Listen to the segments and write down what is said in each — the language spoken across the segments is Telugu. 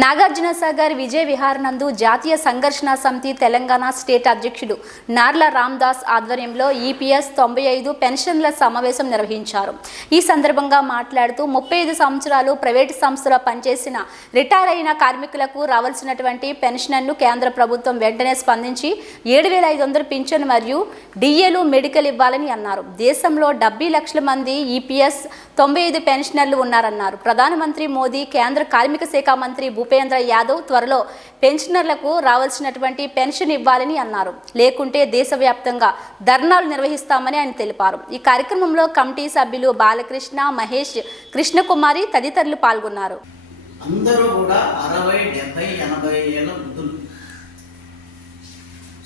నాగార్జున సాగర్ విజయ విహార్ నందు జాతీయ సంఘర్షణ సమితి తెలంగాణ స్టేట్ అధ్యక్షుడు నార్ల రామ్దాస్ ఆధ్వర్యంలో ఈపీఎస్ తొంభై ఐదు పెన్షన్ల సమావేశం నిర్వహించారు. ఈ సందర్భంగా మాట్లాడుతూ ముప్పై ఐదు సంవత్సరాలు ప్రైవేటు సంస్థలో పనిచేసిన రిటైర్ అయిన కార్మికులకు రావాల్సినటువంటి పెన్షన్ను కేంద్ర ప్రభుత్వం వెంటనే స్పందించి ఏడు వేల ఐదు వందల పింఛన్ మరియు డిఏలు మెడికల్ ఇవ్వాలని అన్నారు. దేశంలో డెబ్బై లక్షల మంది ఈపీఎస్ తొంభై ఐదు పెన్షనర్లు ఉన్నారన్నారు. ప్రధానమంత్రి మోదీ కేంద్ర కార్మిక శాఖ మంత్రి భూపేంద్ర యాదవ్ త్వరలో పెన్షనర్లకు రావాల్సినటువంటి పెన్షన్ ఇవ్వాలని అన్నారు. లేకుంటే దేశవ్యాప్తంగా ధర్నాలు నిర్వహిస్తామని ఆయన తెలిపారు. ఈ కార్యక్రమంలో కమిటీ సభ్యులు బాలకృష్ణ మహేష్ కృష్ణకుమారి తదితరులు పాల్గొన్నారు. అందరూ కూడా అరవై డెబ్బై ఎనభై ఏళ్ళ వృద్ధులు.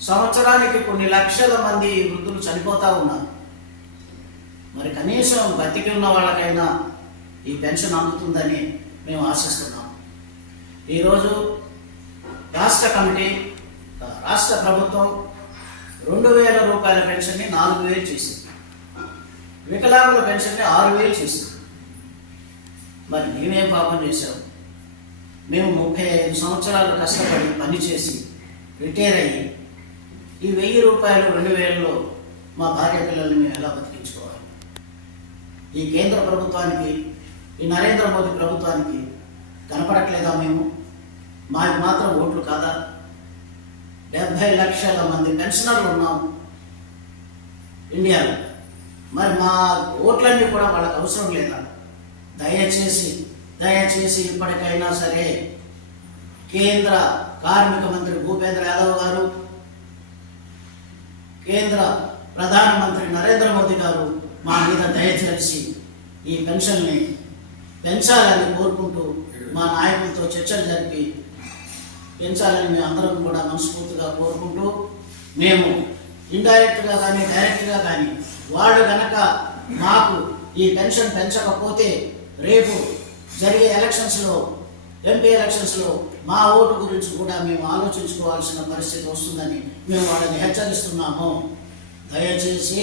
సంవత్సరానికి కొన్ని లక్షల మంది వృద్ధులు చనిపోతా ఉన్నారు. మరి కనీసం బతికి ఉన్న వాళ్ళకైనా ఈ పెన్షన్ అందుతుందని మేము ఆశిస్తున్నాం. ఈరోజు రాష్ట్ర కమిటీ రాష్ట్ర ప్రభుత్వం రెండు వేల రూపాయల పెన్షన్ని నాలుగు వేలు చేసింది. వికలాంగుల పెన్షన్ని ఆరు వేలు చేసింది. మరి మేమేం పాపం చేశాం? మేము ముప్పై ఐదు సంవత్సరాలు కష్టపడి పనిచేసి రిటైర్ అయ్యి ఈ వెయ్యి రూపాయలు రెండు వేలలో మా భార్య పిల్లల్ని మేము ఎలా బతికించుకోవాలి? ఈ కేంద్ర ప్రభుత్వానికి ఈ నరేంద్ర మోదీ ప్రభుత్వానికి కనపడట్లేదా మేము? మాకు మాత్రం ఓట్లు కాదా? డెబ్భై లక్షల మంది పెన్షనర్లు ఉన్నాం ఇండియాలో. మరి మా ఓట్లన్నీ కూడా వాళ్ళకి అవసరం లేదా? దయచేసి దయచేసి ఇప్పటికైనా సరే కేంద్ర కార్మిక మంత్రి భూపేంద్ర యాదవ్ గారు కేంద్ర ప్రధానమంత్రి నరేంద్ర మోదీ గారు మా మీద దయచేసి ఈ పెన్షన్ని పెంచాలని కోరుకుంటూ మా నాయకులతో చర్చలు జరిపి పెంచాలని మేము అందరం కూడా మనస్ఫూర్తిగా కోరుకుంటూ మేము ఇండైరెక్ట్గా కానీ డైరెక్ట్గా కానీ వాళ్ళు గనక మాకు ఈ పెన్షన్ పెంచకపోతే రేపు జరిగే ఎలక్షన్స్లో ఎంపీ ఎలక్షన్స్లో మా ఓటు గురించి కూడా మేము ఆలోచించుకోవాల్సిన పరిస్థితి వస్తుందని మేము వాళ్ళని హెచ్చరిస్తున్నాము. దయచేసి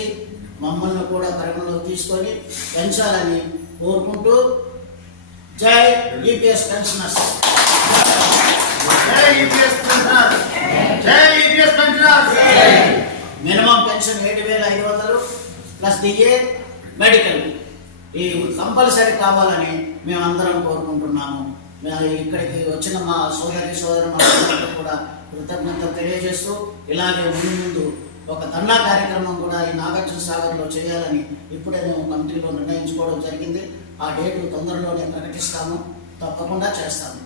మమ్మల్ని కూడా పరిగణలోకి తీసుకొని పెంచాలని కోరుకుంటూ జై ఈపీఎస్ పెన్షనర్స్. పెన్షనర్ జై పెన్షనర్ మినిమం పెన్షన్ ఏడు వేల ఐదు వందలు ప్లస్ డిఏ మెడికల్. ఈ కంపల్సరీ కావాలని మేము అందరం కోరుకుంటున్నాము ఇక్కడికి వచ్చిన మా సోదరి సోదరు కూడా కృతజ్ఞత తెలియజేస్తూ ఇలాగే ముందు ముందు ఒక ధర్నా కార్యక్రమం కూడా ఈ నాగార్జున సాగర్లో చేయాలని ఇప్పుడే మేము కమిటీలో నిర్ణయించుకోవడం జరిగింది. ఆ డేటు తొందరలోనే ప్రకటిస్తాము. తప్పకుండా చేస్తాము.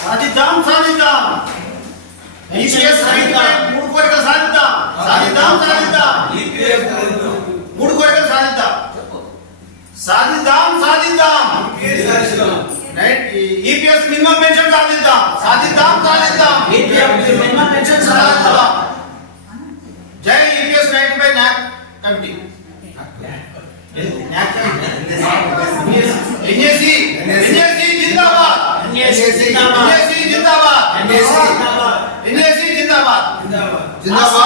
సాధిద్దాం సాధిద్దాం ఈపీఎస్ సాధిద్దాం మూడు కోరికలు సాధిద్దాం సాధిద్దాం సాధిద్దాం మూడు కోరికలు సాధిద్దాం సాధిద్దాం సాధిద్దాం రైట్ ఈపీఎస్ మినిమం పెన్షన్ సాధిద్దాం సాధిద్దాం సాధిద్దాం మినిమం పెన్షన్ సాధిద్దాం జై ఈపీఎస్ రైట్ బై నాక్ కమిటీ ఎన్ఏసి ఎన్ఎస్సి జిందాబాద్. ఎన్ఎస్సి జిందాబాద్. ఎన్ఎస్సి జిందాబాద్. జిందాబాద్.